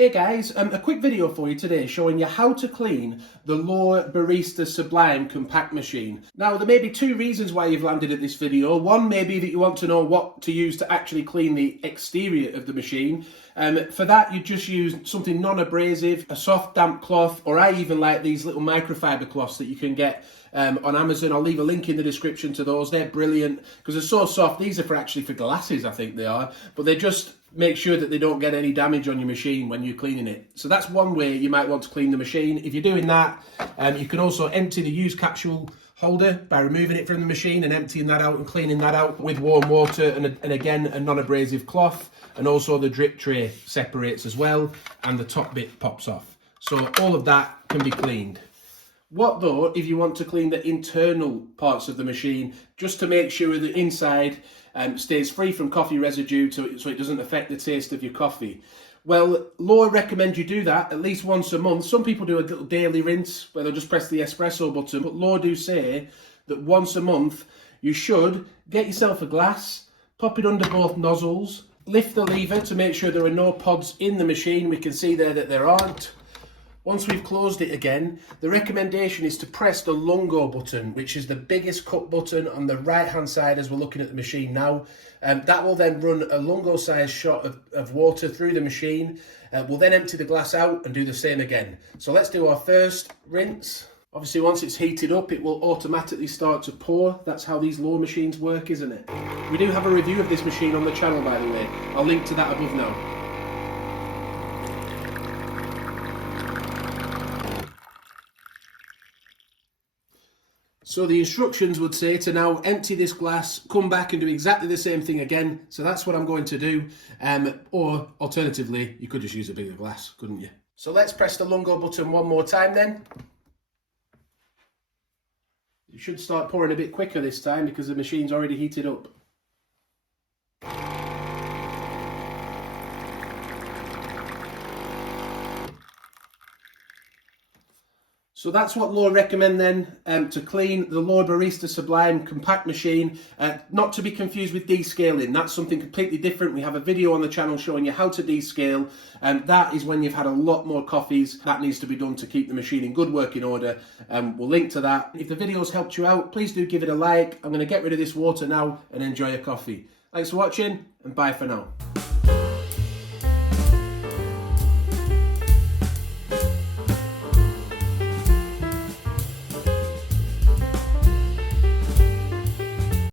Hey guys, a quick video for you today showing you how to clean the L'or Barista Sublime compact machine. Now there may be two reasons why you've landed at this video. One may be that you want to know what to use to actually clean the exterior of the machine. For that you just use something non-abrasive, a soft damp cloth, or I even like these little microfiber cloths that you can get on Amazon. I'll leave a link in the description to those. They're brilliant because they're so soft. These are actually for glasses, I think they are, but they just make sure that they don't get any damage on your machine when you're cleaning it. So that's one way you might want to clean the machine. If you're doing that, you can also empty the used capsule holder by removing it from the machine and emptying that out and cleaning that out with warm water and again a non-abrasive cloth, and also the drip tray separates as well and the top bit pops off. So all of that can be cleaned. What though if you want to clean the internal parts of the machine, just to make sure the inside stays free from coffee residue so it doesn't affect the taste of your coffee? Well, L'or recommend you do that at least once a month. Some people do a little daily rinse where they'll just press the espresso button, but L'or do say that once a month you should get yourself a glass, pop it under both nozzles, lift the lever to make sure there are no pods in the machine. We can see there that there aren't. Once we've closed it again, the recommendation is to press the lungo button, which is the biggest cut button on the right hand side as we're looking at the machine now. That will then run a lungo sized shot of water through the machine. We'll then empty the glass out and do the same again. So let's do our first rinse. Obviously once it's heated up it will automatically start to pour. That's how these L'or machines work, isn't it? We do have a review of this machine on the channel, by the way. I'll link to that above now. So the instructions would say to now empty this glass, come back and do exactly the same thing again. So that's what I'm going to do. Or alternatively, you could just use a bigger glass, couldn't you? So let's press the lungo button one more time then. You should start pouring a bit quicker this time because the machine's already heated up. So that's what L'or recommend then to clean the L'or Barista Sublime compact machine. Not to be confused with descaling. That's something completely different. We have a video on the channel showing you how to descale. That is when you've had a lot more coffees. That needs to be done to keep the machine in good working order. We'll link to that. If the video's helped you out, please do give it a like. I'm going to get rid of this water now and enjoy your coffee. Thanks for watching and bye for now.